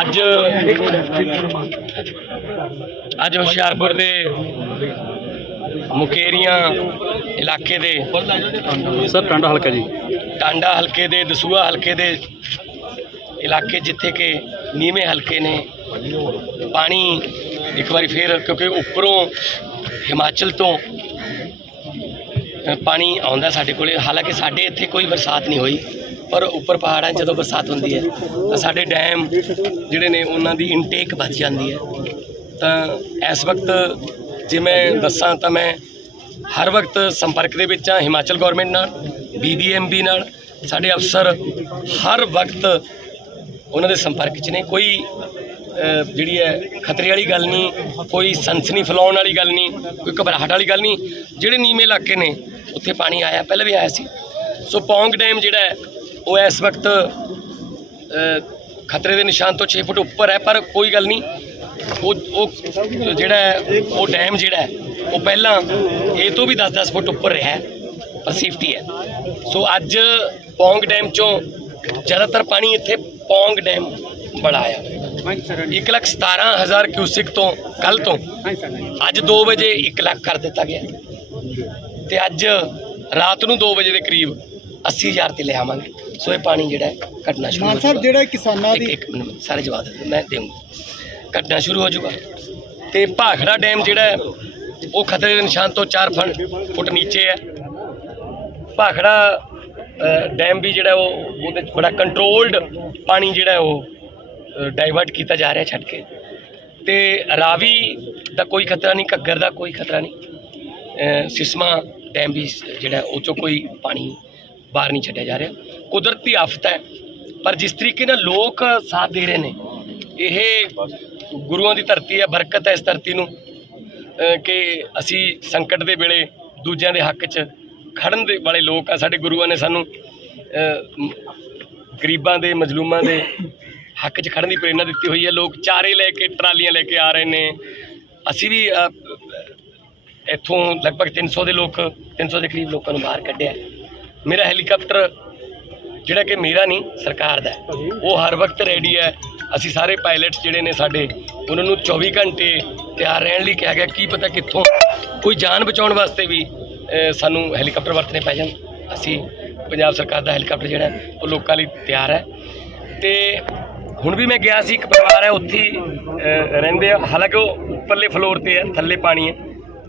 ਅੱਜ ਅੱਜ ਹੁਸ਼ਿਆਰਪੁਰ ਦੇ ਮੁਕੇਰੀਆਂ ਇਲਾਕੇ ਦੇ ਸਰ ਟਾਂਡਾ ਹਲਕਾ ਜੀ। ਟਾਂਡਾ ਹਲਕੇ ਦੇ ਦਸੂਆ ਹਲਕੇ ਦੇ ਇਲਾਕੇ ਜਿੱਥੇ ਕਿ ਨੀਵੇਂ ਹਲਕੇ ਨੇ। ਪਾਣੀ ਇੱਕ ਵਾਰੀ ਫੇਰ ਕਿਉਂਕਿ ਉੱਪਰੋਂ ਹਿਮਾਚਲ ਤੋਂ ਪਾਣੀ ਆਉਂਦਾ ਸਾਡੇ ਕੋਲੇ। ਹਾਲਾਂਕਿ ਸਾਡੇ ਇੱਥੇ ਕੋਈ ਬਰਸਾਤ ਨਹੀਂ ਹੋਈ। ਪਰ ਉੱਪਰ ਪਹਾੜਾਂ 'ਚ ਜਦੋਂ ਬਰਸਾਤ ਹੁੰਦੀ ਹੈ, ਤਾਂ ਸਾਡੇ ਡੈਮ ਜਿਹੜੇ ਨੇ ਉਹਨਾਂ ਦੀ ਇਨਟੇਕ ਵੱਧ ਜਾਂਦੀ ਹੈ। ਤਾਂ ਇਸ ਵਕਤ ਜੇ ਮੈਂ ਦੱਸਾਂ, ਤਾਂ ਮੈਂ ਹਰ ਵਕਤ ਸੰਪਰਕ ਦੇ ਵਿੱਚ ਹਾਂ, ਹਿਮਾਚਲ ਗਵਰਨਮੈਂਟ ਨਾਲ ਬੀਬੀਐਮਬੀ ਨਾਲ। ਸਾਡੇ ਅਫਸਰ ਹਰ ਵਕਤ ਉਹਨਾਂ ਦੇ ਸੰਪਰਕ 'ਚ ਨੇ। ਕੋਈ ਜਿਹੜੀ ਹੈ ਖਤਰੇ ਵਾਲੀ ਗੱਲ ਨਹੀਂ, ਕੋਈ ਸਨਸਨੀ ਫੈਲਾਉਣ ਵਾਲੀ ਗੱਲ ਨਹੀਂ, ਕੋਈ ਘਬਰਾਹਟ ਵਾਲੀ ਗੱਲ ਨਹੀਂ। ਜਿਹੜੇ ਨੀਵੇਂ ਇਲਾਕੇ ਨੇ, ਉੱਥੇ ਪਾਣੀ ਆਇਆ, ਪਹਿਲਾਂ ਵੀ ਆਇਆ ਸੀ। ਸੋ ਪੌਂਗ ਡੈਮ ਜਿਹੜਾ ਉਹ ਇਸ ਵਕਤ ਖਤਰੇ ਦੇ ਨਿਸ਼ਾਨ ਤੋਂ 6 ਫੁੱਟ ਉੱਪਰ ਹੈ ਪਰ ਕੋਈ ਗੱਲ ਨਹੀਂ। ਉਹ ਉਹ ਜਿਹੜਾ ਉਹ ਡੈਮ ਜਿਹੜਾ ਉਹ ਪਹਿਲਾਂ ਇਹ ਤੋਂ ਵੀ 10-10 ਫੁੱਟ ਉੱਪਰ ਰਿਹਾ ਹੈ, ਪਰ ਸੇਫਟੀ ਹੈ। ਸੋ ਅੱਜ ਪੌਂਗ ਡੈਮ ਚੋਂ ਜ਼ਿਆਦਾਤਰ ਪਾਣੀ ਇੱਥੇ ਪੌਂਗ ਡੈਮ ਬੜਾ ਆਇਆ ਇੱਕ ਲੱਖ ਸਤਾਰਾਂ ਹਜ਼ਾਰ ਕਿਊਸਿਕ ਤੋਂ ਕੱਲ ਤੋਂ ਅੱਜ 2 ਵਜੇ 1 ਲੱਖ ਕਰ ਦਿੱਤਾ ਗਿਆ ਤੇ ਅੱਜ ਰਾਤ ਨੂੰ 2 ਵਜੇ ਦੇ ਕਰੀਬ 80000 ਤੇ ਲੈ ਆਵਾਂਗੇ ਸੋ ਇਹ ਪਾਣੀ ਜਿਹੜਾ ਹੈ ਘਟਣਾ ਸ਼ੁਰੂ ਮਾਨ ਹੋ ਸਾਹਿਬ ਜਾਊਗਾ। ਜਿਹੜਾ ਕਿਸਾਨਾਂ ਦੀ ਇੱਕ ਮਿੰਟ ਸਾਰੇ ਜਵਾਬ ਦੇ ਦਿਓ, ਮੈਂ ਦੇਵਾਂਗਾ ਘਟਣਾ ਸ਼ੁਰੂ ਹੋ ਜਾਊਗਾ। ਤੇ ਭਾਖੜਾ ਡੈਮ ਜਿਹੜਾ ਹੈ ਉਹ ਖਤਰੇ ਦੇ ਨਿਸ਼ਾਨ ਤੋਂ 4 ਫੁੱਟ ਨੀਚੇ ਹੈ। ਭਾਖੜਾ ਅ, ਡੈਮ ਵੀ ਜਿਹੜਾ ਉਹ ਉਹਦੇ 'ਚ ਬੜਾ ਕੰਟਰੋਲਡ ਪਾਣੀ ਜਿਹੜਾ ਉਹ ਡਾਈਵਰਟ ਕੀਤਾ ਜਾ ਰਿਹਾ ਛੱਡ ਕੇ। ਤੇ ਰਾਵੀ ਦਾ ਕੋਈ ਖਤਰਾ ਨਹੀਂ ਘੱਗਰ ਦਾ ਕੋਈ ਖਤਰਾ ਨਹੀਂ। ਅ, ਸਿਸਮਾ ਡੈਮ ਵੀ ਜਿਹੜਾ ਉਹ ਚੋਂ ਕੋਈ ਪਾਣੀ ਬਾਹਰ ਨਹੀਂ ਛੱਡਿਆ ਜਾ ਰਿਹਾ। ਕੁਦਰਤੀ ਆਫਤ ਹੈ। ਪਰ ਜਿਸ ਤਰੀਕੇ ਨਾਲ ਲੋਕ ਸਾਥ ਦੇ ਰਹੇ ਨੇ, ਇਹ ਗੁਰੂਆਂ ਦੀ ਧਰਤੀ ਹੈ, ਬਰਕਤ ਹੈ ਇਸ ਧਰਤੀ ਨੂੰ। ਕਿ ਅਸੀਂ ਸੰਕਟ ਦੇ ਵੇਲੇ ਦੂਜਿਆਂ ਦੇ ਹੱਕ 'ਚ ਖੜਨ ਦੇ ਵਾਲੇ ਲੋਕ ਆ, ਸਾਡੇ ਗੁਰੂਆਂ ਨੇ ਸਾਨੂੰ ਗਰੀਬਾਂ ਦੇ, ਮਜ਼ਲੂਮਾਂ ਦੇ ਹੱਕ 'ਚ ਖੜਨ ਦੀ ਪ੍ਰੇਰਣਾ ਦਿੱਤੀ ਹੋਈ ਹੈ। ਲੋਕ ਚਾਰੇ ਲੈ ਕੇ ਟਰਾਲੀਆਂ ਲੈ ਕੇ ਆ ਰਹੇ ਨੇ। ਅਸੀਂ ਵੀ ਇੱਥੋਂ ਲਗਭਗ 300 ਦੇ ਲੋਕ 300 ਦੇ ਕਰੀਬ ਲੋਕਾਂ ਨੂੰ ਬਾਹਰ ਕੱਢਿਆ ਮੇਰਾ ਹੈਲੀਕਾਪਟਰ ਜਿਹੜਾ ਕਿ ਮੇਰਾ ਨਹੀਂ ਸਰਕਾਰ ਦਾ ਹੈ, ਉਹ ਹਰ ਵਕਤ ਰੈਡੀ ਹੈ। ਅਸੀਂ ਸਾਰੇ ਪਾਇਲਟਸ ਜਿਹੜੇ ਨੇ ਸਾਡੇ ਉਹਨਾਂ ਨੂੰ 24 ਘੰਟੇ ਤਿਆਰ ਰਹਿਣ ਲਈ ਕਿਹਾ ਗਿਆ। ਕੀ ਪਤਾ ਕਿੱਥੋਂ ਕੋਈ ਜਾਨ ਬਚਾਉਣ ਵਾਸਤੇ ਵੀ ਸਾਨੂੰ ਹੈਲੀਕਾਪਟਰ ਵਰਤਣੇ ਪੈ ਜਾਣ। ਅਸੀਂ ਪੰਜਾਬ ਸਰਕਾਰ ਦਾ ਹੈਲੀਕਾਪਟਰ ਜਿਹੜਾ ਹੈ, ਉਹ ਲੋਕਾਂ ਲਈ ਤਿਆਰ ਹੈ। ਤੇ ਹੁਣ ਵੀ ਮੈਂ ਗਿਆ ਸੀ ਇੱਕ ਪਰਿਵਾਰ ਹੈ ਉੱਥੇ ਹੀ, ਰਹਿੰਦੇ ਆ। ਹਾਲਾਂਕਿ ਉਹ ਉੱਪਰਲੇ ਫਲੋਰ ਤੇ ਹੈ ਥੱਲੇ ਪਾਣੀ ਹੈ।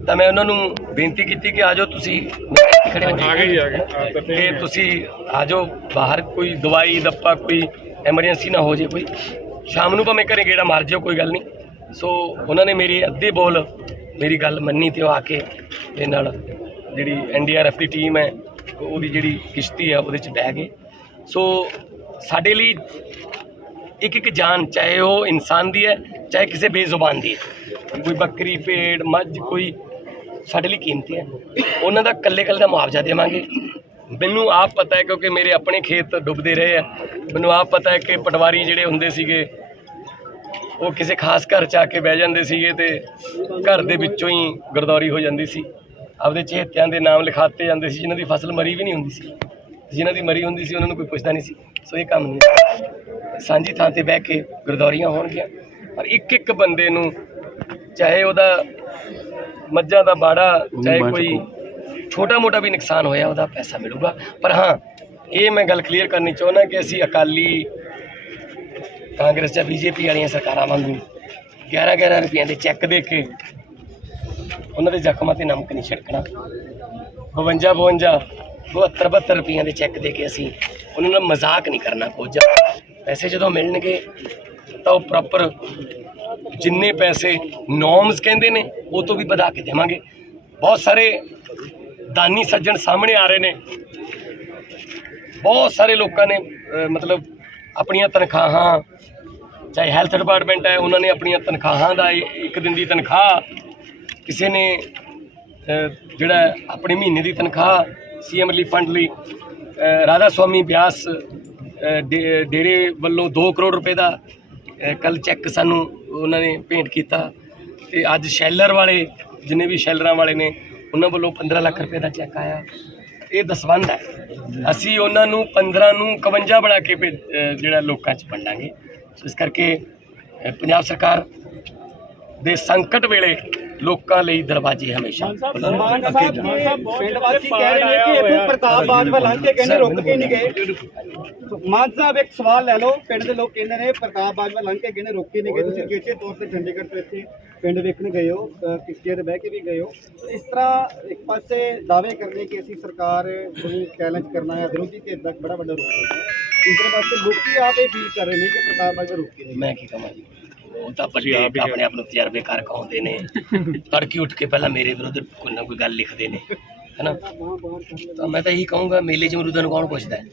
ਤਾਂ ਮੈਂ ਉਹਨਾਂ ਨੂੰ ਬੇਨਤੀ ਕੀਤੀ ਕਿ ਆਜੋ ਤੁਸੀਂ ਮੈਂ ਖੜੇ ਹੋ ਆ ਗਏ ਆ ਗਏ ਤੇ ਤੁਸੀਂ ਆਜੋ ਬਾਹਰ ਕੋਈ ਦਵਾਈ ਦੱਪਾ ਕੋਈ ਐਮਰਜੈਂਸੀ ਨਾ ਹੋ ਜੇ ਕੋਈ। ਸ਼ਾਮ ਨੂੰ ਭਾਵੇਂ ਘਰੇ ਗੇੜਾ ਮਾਰ ਜਿਓ ਕੋਈ ਗੱਲ ਨਹੀਂ। ਸੋ ਉਹਨਾਂ ਨੇ ਮੇਰੀ ਅੱਧੇ ਬੋਲ ਮੇਰੀ ਗੱਲ ਮੰਨੀ ਤੇ ਉਹ ਆ ਕੇ ਮੇਰੇ ਨਾਲ ਜਿਹੜੀ ਐਨਡੀਆਰਐਫ ਦੀ ਟੀਮ ਹੈ ਉਹਦੀ ਜਿਹੜੀ ਕਿਸ਼ਤੀ ਹੈ ਉਹਦੇ ਚ ਬਹਿ ਗਏ। ਸੋ ਸਾਡੇ ਲਈ ਇੱਕ ਇੱਕ ਜਾਨ ਚਾਹੇ ਉਹ ਇਨਸਾਨ ਦੀ ਹੈ ਚਾਹੇ ਕਿਸੇ ਬੇਜ਼ੁਬਾਨ ਦੀ ਹੈ। ਕੋਈ ਬੱਕਰੀ ਭੇਡ ਮੱਝ ਕੋਈ ਸਾਡੇ ਲਈ ਕੀਮਤੀ ਹੈ। ਉਹਨਾਂ ਦਾ ਕੱਲੇ ਕੱਲੇ ਦਾ ਮੁਆਵਜ਼ਾ ਦੇਵਾਂਗੇ। ਮੈਨੂੰ ਆਪ ਪਤਾ ਹੈ ਕਿਉਂਕਿ ਮੇਰੇ ਆਪਣੇ ਖੇਤ ਡੁੱਬਦੇ ਰਹੇ ਆ। ਮੈਨੂੰ ਆਪ ਪਤਾ ਹੈ ਕਿ ਪਟਵਾਰੀ ਜਿਹੜੇ ਹੁੰਦੇ ਸੀਗੇ, ਉਹ ਕਿਸੇ ਖਾਸ ਘਰ ਚ ਆ ਕੇ ਬਹਿ ਜਾਂਦੇ ਸੀਗੇ ਤੇ ਘਰ ਦੇ ਵਿੱਚੋਂ ਹੀ ਗਰਦੌਰੀ ਹੋ ਜਾਂਦੀ ਸੀ। ਆਪਦੇ ਚਹੇਤਿਆਂ ਦੇ ਨਾਮ ਲਿਖਾਤੇ ਜਾਂਦੇ ਸੀ, ਜਿਨ੍ਹਾਂ ਦੀ ਫਸਲ ਮਰੀ ਵੀ ਨਹੀਂ ਹੁੰਦੀ ਸੀ। ਜਿਨ੍ਹਾਂ ਦੀ ਮਰੀ ਹੁੰਦੀ ਸੀ, ਉਹਨਾਂ ਨੂੰ ਕੋਈ ਪੁੱਛਦਾ ਨਹੀਂ ਸੀ। ਸੋ ਇਹ ਕੰਮ ਨਹੀਂ ਸਾਂਝੀ ਥਾਂ ਤੇ ਬਹਿ ਕੇ ਗਰਦੌਰੀਆਂ ਹੋਣਗੀਆਂ। ਪਰ ਇੱਕ ਇੱਕ ਬੰਦੇ ਨੂੰ, ਚਾਹੇ ਉਹਦਾ ਮੱਝਾਂ ਦਾ ਬਾੜਾ ਚਾਹੇ ਕੋਈ ਛੋਟਾ ਮੋਟਾ ਵੀ ਨੁਕਸਾਨ ਹੋਇਆ ਉਹਦਾ ਪੈਸਾ ਮਿਲੂਗਾ। ਪਰ ਹਾਂ ਇਹ ਮੈਂ ਗੱਲ ਕਲੀਅਰ ਕਰਨੀ ਚਾਹੁੰਦਾ ਕਿ ਅਸੀਂ ਅਕਾਲੀ ਕਾਂਗਰਸ ਜਾਂ ਬੀਜੇਪੀ ਵਾਲੀਆਂ ਸਰਕਾਰਾਂ ਵਾਂਗੂ 11 11 ਰੁਪਈਆਂ ਦੇ ਚੈੱਕ ਦੇ ਕੇ ਉਹਨਾਂ ਦੇ ਜ਼ਖਮਾਂ ਤੇ ਨਮਕ ਨਹੀਂ ਛਿੜਕਣਾ। 52 52 72 72 ਰੁਪਈਆਂ ਦੇ ਚੈੱਕ ਦੇ ਕੇ ਅਸੀਂ ਉਹਨਾਂ ਨਾਲ ਮਜ਼ਾਕ ਨਹੀਂ ਕਰਨਾ ਕੁਝ। ਪੈਸੇ ਜਦੋਂ ਮਿਲਣਗੇ ਤਾਂ ਉਹ ਪ੍ਰੋਪਰ ਜਿੰਨੇ ਪੈਸੇ ਨੋਰਮਸ ਕਹਿੰਦੇ ਨੇ, ਉਹ ਤੋਂ ਵੀ ਵਧਾ ਕੇ ਦੇਵਾਂਗੇ। ਬਹੁਤ ਸਾਰੇ ਦਾਨੀ ਸੱਜਣ ਸਾਹਮਣੇ ਆ ਰਹੇ ਨੇ। ਬਹੁਤ ਸਾਰੇ ਲੋਕਾਂ ਨੇ ਮਤਲਬ ਆਪਣੀਆਂ ਤਨਖਾਹਾਂ, ਚਾਹੇ ਹੈਲਥ ਡਿਪਾਰਟਮੈਂਟ ਹੈ, ਉਹਨਾਂ ਨੇ ਆਪਣੀਆਂ ਤਨਖਾਹਾਂ ਦਾ ਇੱਕ ਦਿਨ ਦੀ ਤਨਖਾਹ, ਕਿਸੇ ਨੇ ਜਿਹੜਾ ਆਪਣੇ ਮਹੀਨੇ ਦੀ ਤਨਖਾਹ ਸੀਐਮ ਲਈ ਫੰਡ ਲਈ ਰਾਧਾ ਸੁਆਮੀ ਬਿਆਸ ਡੇ- ਡੇਰੇ ਵੱਲੋਂ 2 ਕਰੋੜ ਰੁਪਏ ਦਾ ਕੱਲ ਚੈੱਕ ਸਾਨੂੰ ਉਹਨਾਂ ਨੇ ਭੇਂਟ ਕੀਤਾ ਤੇ ਅੱਜ ਸ਼ੈਲਰ ਵਾਲੇ, ਜਿੰਨੇ ਵੀ ਸ਼ੈਲਰਾਂ ਵਾਲੇ ਨੇ, ਉਹਨਾਂ ਵੱਲੋਂ 15 ਲੱਖ ਰੁਪਏ ਦਾ ਚੈੱਕ ਆਇਆ। ਇਹ ਦਸਵੰਧ ਹੈ। ਅਸੀਂ ਉਹਨਾਂ ਨੂੰ 15 ਨੂੰ 51 ਬਣਾ ਕੇ ਭੇਜ- ਜਿਹੜਾ ਲੋਕਾਂ 'ਚ ਵੰਡਾਂਗੇ। ਇਸ ਕਰਕੇ ਪੰਜਾਬ ਸਰਕਾਰ ਦੇ ਸੰਕਟ ਵੇਲੇ ਲੋਕਾਂ ਲਈ ਦਰਵਾਜ਼ੇ ਹਮੇਸ਼ਾ ਖੁੱਲ੍ਹੇ ਰਹਿੰਦੇ। ਮਾਨ ਸਾਹਿਬ ਜੀ ਪਿੰਡ ਵਾਸੀ ਕਹਿ ਰਹੇ ਨੇ ਕਿ ਇੱਥੋਂ ਪ੍ਰਤਾਪ ਬਾਜਵਾ ਲੰਘ ਕੇ ਕਹਿੰਦੇ ਰੁਕ ਕੇ ਨਹੀਂ ਗਏ। ਮਾਨ ਸਾਹਿਬ ਇੱਕ ਸਵਾਲ ਲੈ ਲਓ। ਪਿੰਡ ਦੇ ਲੋਕ ਕਹਿੰਦੇ ਨੇ ਪ੍ਰਤਾਪ ਬਾਜਵਾ ਲੰਘ ਕੇ ਕਹਿੰਦੇ ਰੁਕ ਕੇ ਨਹੀਂ ਗਏ। ਤੁਸੀਂ ਤੌਰ ਤੇ ਚੰਡੀਗੜ੍ਹ ਤੋਂ ਇੱਥੇ ਪਿੰਡ ਵੇਖਣ ਗਏ ਹੋ ਕਿਸ਼ਤੀਆਂ ਤੇ ਬਹਿ ਕੇ ਵੀ ਗਏ ਹੋ। ਇਸ ਤਰ੍ਹਾਂ ਇੱਕ ਪਾਸੇ ਦਾਅਵੇ ਕਰਦੇ ਕਿ ਅਸੀਂ ਸਰਕਾਰ ਨੂੰ ਚੈਲੰਜ ਕਰਨਾ ਹੈ ਵਿਰੋਧੀ ਧਿਰ ਦਾ ਬੜਾ ਵੱਡਾ ਰੋਲ ਹੈ। ਦੂਸਰੇ ਪਾਸੇ ਲੋਕੀ ਆਪ ਇਹ ਫੀਲ ਕਰ ਰਹੇ ਨੇ ਕਿ ਪ੍ਰਤਾਪ ਬਾਜਵਾ ਰੁਕ ਕੇ ਨਹੀਂ ਮੈਂ ਕੀ ਕਹਾਂ ਜੀ? ਉਹ ਤਾਂ ਵੱਡੇ ਆਪਣੇ ਆਪ ਨੂੰ ਤਜਰਬੇਕਾਰ ਕਹਾਉਂਦੇ ਨੇ। ਤੜਕੀ ਉੱਠ ਕੇ ਪਹਿਲਾਂ ਮੇਰੇ ਵਿਰੁੱਧ ਕੋਈ ਨਾ ਕੋਈ ਗੱਲ ਲਿਖਦੇ ਨੇ ਹੈਨਾ? ਤਾਂ ਮੈਂ ਤਾਂ ਇਹੀ ਕਹੂੰਗਾ ਮੇਲੇ 'ਚ ਅਮਰੂਦਾਂ ਨੂੰ ਕੌਣ ਪੁੱਛਦਾ? ਹੈ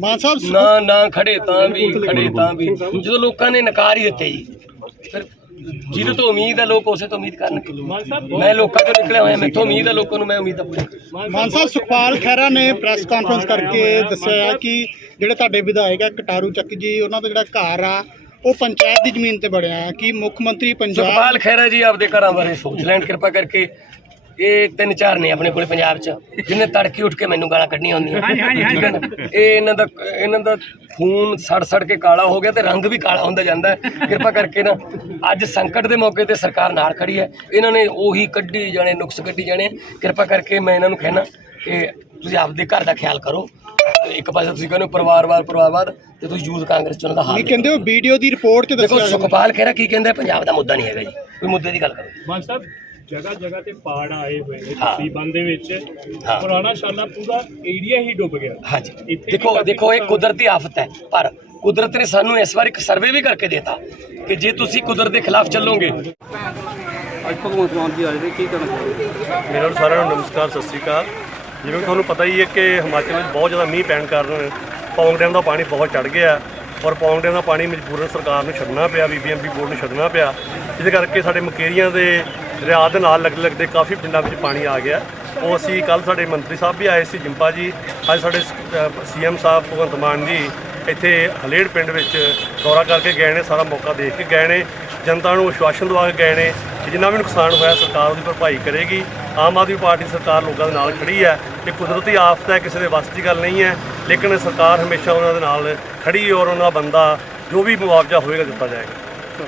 ਮਾਨ ਸਾਹਿਬ ਨਾ ਨਾ ਖੜੇ ਤਾਂ ਵੀ ਖੜੇ ਤਾਂ ਵੀ। ਜਦੋਂ ਲੋਕਾਂ ਨੇ ਨਕਾਰ ਹੀ ਦਿੱਤੇ ਜੀ ਫਿਰ ਜਿਹਦੇ ਤੋਂ ਉਮੀਦ ਹੈ ਲੋਕ ਉਸੇ ਤੋਂ ਉਮੀਦ ਕਰਨਗੇ ਮੈਂ ਲੋਕਾਂ ਤੋਂ ਨਿਕਲਿਆ ਹੋਇਆ ਮੈਥੋਂ ਉਮੀਦ ਹੈ ਲੋਕਾਂ ਨੂੰ ਮੈਂ ਉਮੀਦ ਪੂਰੀ ਮਾਨ ਸਾਹਿਬ ਸੁਖਪਾਲ ਖਹਿਰਾ ਨੇ ਪ੍ਰੈਸ ਕਾਨਫਰੰਸ ਕਰਕੇ ਦੱਸਿਆ ਕਿ ਜਿਹੜੇ ਤੁਹਾਡੇ ਵਿਧਾਇਕ ਆ ਕਟਾਰੂ ਚੱਕ ਜੀ ਉਹਨਾਂ ਦਾ ਜਿਹੜਾ ਘਰ ਆ ਉਹ ਪੰਚਾਇਤ ਦੀ ਜ਼ਮੀਨ ਤੇ ਬਣਿਆ ਹੈ ਕਿ ਮੁੱਖ ਮੰਤਰੀ ਪੰਜਾਬ ਸੁਖਪਾਲ ਖਹਿਰਾ ਜੀ ਆਪਦੇ ਘਰਾਂ ਬਾਰੇ ਸੋਚ ਲੈਣ ਕਿਰਪਾ ਕਰਕੇ। ਇਹ ਤਿੰਨ ਚਾਰ ਨੇ ਆਪਣੇ ਕੋਲੇ ਪੰਜਾਬ 'ਚ ਜਿੰਨੇ ਤੜਕੇ ਉੱਠ ਕੇ ਮੈਨੂੰ ਗਾਲਾਂ ਕੱਢਣੀਆਂ ਹੁੰਦੀਆਂ। ਠੀਕ ਹੈ ਨਾ? ਇਹ ਇਹਨਾਂ ਦਾ ਇਹਨਾਂ ਦਾ ਖੂਨ ਸੜ ਸੜ ਕੇ ਕਾਲਾ ਹੋ ਗਿਆ ਤੇ ਰੰਗ ਵੀ ਕਾਲਾ ਹੁੰਦਾ ਜਾਂਦਾ ਹੈ। ਕਿਰਪਾ ਕਰਕੇ ਨਾ ਅੱਜ ਸੰਕਟ ਦੇ ਮੌਕੇ ਤੇ ਸਰਕਾਰ ਨਾਲ ਖੜੀ ਹੈ। ਇਹਨਾਂ ਨੇ ਉਹੀ ਕੱਢੀ ਜਾਣੇ ਨੁਕਸ ਕੱਢੀ ਜਾਣੇ। ਕਿਰਪਾ ਕਰਕੇ ਮੈਂ ਇਹਨਾਂ ਨੂੰ ਕਹਿਣਾ ਕਿ ਤੁਸੀਂ ਆਪਦੇ ਘਰ ਦਾ ਖਿਆਲ ਕਰੋ। ਇੱਕ ਪਾਸੇ ਤੁਸੀਂ ਕਹਿੰਦੇ ਹੋ ਪਰਿਵਾਰਵਾਦ ਪਰਿਵਾਰਵਾਦ ਤੇ ਤੁਸੀਂ ਯੂਥ ਕਾਂਗਰਸ ਚ ਉਹਨਾਂ ਦਾ ਹਾਲ ਨਹੀਂ। ਕਹਿੰਦੇ ਉਹ ਵੀਡੀਓ ਦੀ ਰਿਪੋਰਟ 'ਚ ਦੇਖੋ ਦੱਸਿਆ। ਸੁਖਪਾਲ ਖਹਿਰਾ ਕੀ ਕਹਿੰਦਾ ਪੰਜਾਬ ਦਾ ਮੁੱਦਾ ਨਹੀਂ ਹੈਗਾ ਜੀ ਕੋਈ ਮੁੱਦੇ ਦੀ ਗੱਲ ਕਰੋ ਮਾਨ ਸਾਹਿਬ ਜਗ੍ਹਾ ਜਗ੍ਹਾ ਤੇ ਪਾੜ ਆਏ ਹੋਏ ਨੇ ਹਾਂ। ਤਸੀਬਾਂ ਦੇ ਵਿੱਚ ਹਾਂ। ਪੁਰਾਣਾ ਸ਼ਾਲਾ ਪੂਰਾ ਏਰੀਆ ਹੀ ਡੁੱਬ ਗਿਆ ਹਾਂਜੀ ਇੱਥੇ ਦੇਖੋ ਕਾਫੀ ਦੇਖੋ ਇਹ ਨੁਕਸਾਨ ਕੁਦਰਤੀ ਆਫਤ ਹੈ ਪਰ ਕੁਦਰਤ ਨੇ ਸਾਨੂੰ ਇਸ ਵਾਰ ਇੱਕ ਸਰਵੇ ਵੀ ਕਰਕੇ ਦਿੱਤਾ ਕਿ ਜੇ ਤੁਸੀਂ ਕੁਦਰਤ ਦੇ ਖਿਲਾਫ ਚੱਲੋਗੇ ਅੱਜ ਭਗਵੰਤ ਮਾਨ ਜੀ ਆਏ ਨੇ ਕੀ ਕਹਿਣਾ ਚਾਹੁੰਦੇ ਮੇਰਾ ਸਾਰਿਆਂ ਨੂੰ ਨਮਸਕਾਰ ਸਤਿ ਸ੍ਰੀ ਅਕਾਲ ਜਿਵੇਂ ਕਿ ਤੁਹਾਨੂੰ ਪਤਾ ਹੀ ਹੈ ਕਿ ਹਿਮਾਚਲ ਵਿੱਚ ਬਹੁਤ ਜ਼ਿਆਦਾ ਮੀਂਹ ਪੈਣ ਕਾਰਨ ਪੌਂਗ ਡੈਮ ਦਾ ਪਾਣੀ ਬਹੁਤ ਚੜ ਗਿਆ ਔਰ ਪੌਂਗ ਡੈਮ ਦਾ ਪਾਣੀ ਮਜਬੂਰਨ ਸਰਕਾਰ ਨੂੰ ਛੱਡਣਾ ਪਿਆ, ਬੀਬੀਐਮਬੀ ਬੋਰਡ ਨੂੰ ਛੱਡਣਾ ਪਿਆ। ਜਿਹਦੇ ਕਰਕੇ ਸਾਡੇ ਮਕੇਰੀਆਂ ਦੇ ਦਰਿਆ ਦੇ ਨਾਲ ਲੱਗਦੇ ਲੱਗਦੇ ਕਾਫੀ ਪਿੰਡਾਂ ਵਿੱਚ ਪਾਣੀ ਆ ਗਿਆ। ਉਹ ਅਸੀਂ ਕੱਲ ਸਾਡੇ ਮੰਤਰੀ ਸਾਹਿਬ ਵੀ ਆਏ ਸੀ, ਜਿੰਪਾ ਜੀ, ਅੱਜ ਸਾਡੇ ਸੀਐਮ ਸਾਹਿਬ ਭਗਵੰਤ ਮਾਨ ਜੀ ਇੱਥੇ ਹਲੇੜ ਪਿੰਡ ਵਿੱਚ ਦੌਰਾ ਕਰਕੇ ਗਏ ਨੇ, ਸਾਰਾ ਮੌਕਾ ਦੇਖ ਕੇ ਗਏ ਨੇ। ਜਨਤਾ ਨੂੰ ਵਿਸ਼ਵਾਸਨ ਦਵਾ ਕੇ ਗਏ ਨੇ ਕਿ ਜਿੰਨਾ ਵੀ ਨੁਕਸਾਨ ਹੋਇਆ ਸਰਕਾਰ ਉਹਦੀ ਭਰਪਾਈ ਕਰੇਗੀ। ਆਮ ਆਦਮੀ ਪਾਰਟੀ ਸਰਕਾਰ ਲੋਕਾਂ ਦੇ ਨਾਲ ਖੜੀ ਹੈ ਇਹ ਕੁਦਰਤੀ ਆਫਤ ਹੈ ਕਿਸੇ ਦੇ ਵੱਸ ਦੀ ਗੱਲ ਨਹੀਂ ਹੈ, ਲੇਕਿਨ ਸਰਕਾਰ ਹਮੇਸ਼ਾ ਉਹਨਾਂ ਦੇ ਨਾਲ ਖੜੀ ਔਰ ਉਹਨਾਂ ਦਾ ਬੰਦਾ ਜੋ ਵੀ ਮੁਆਵਜ਼ਾ ਹੋਏਗਾ ਦਿੱਤਾ ਜਾਏਗਾ।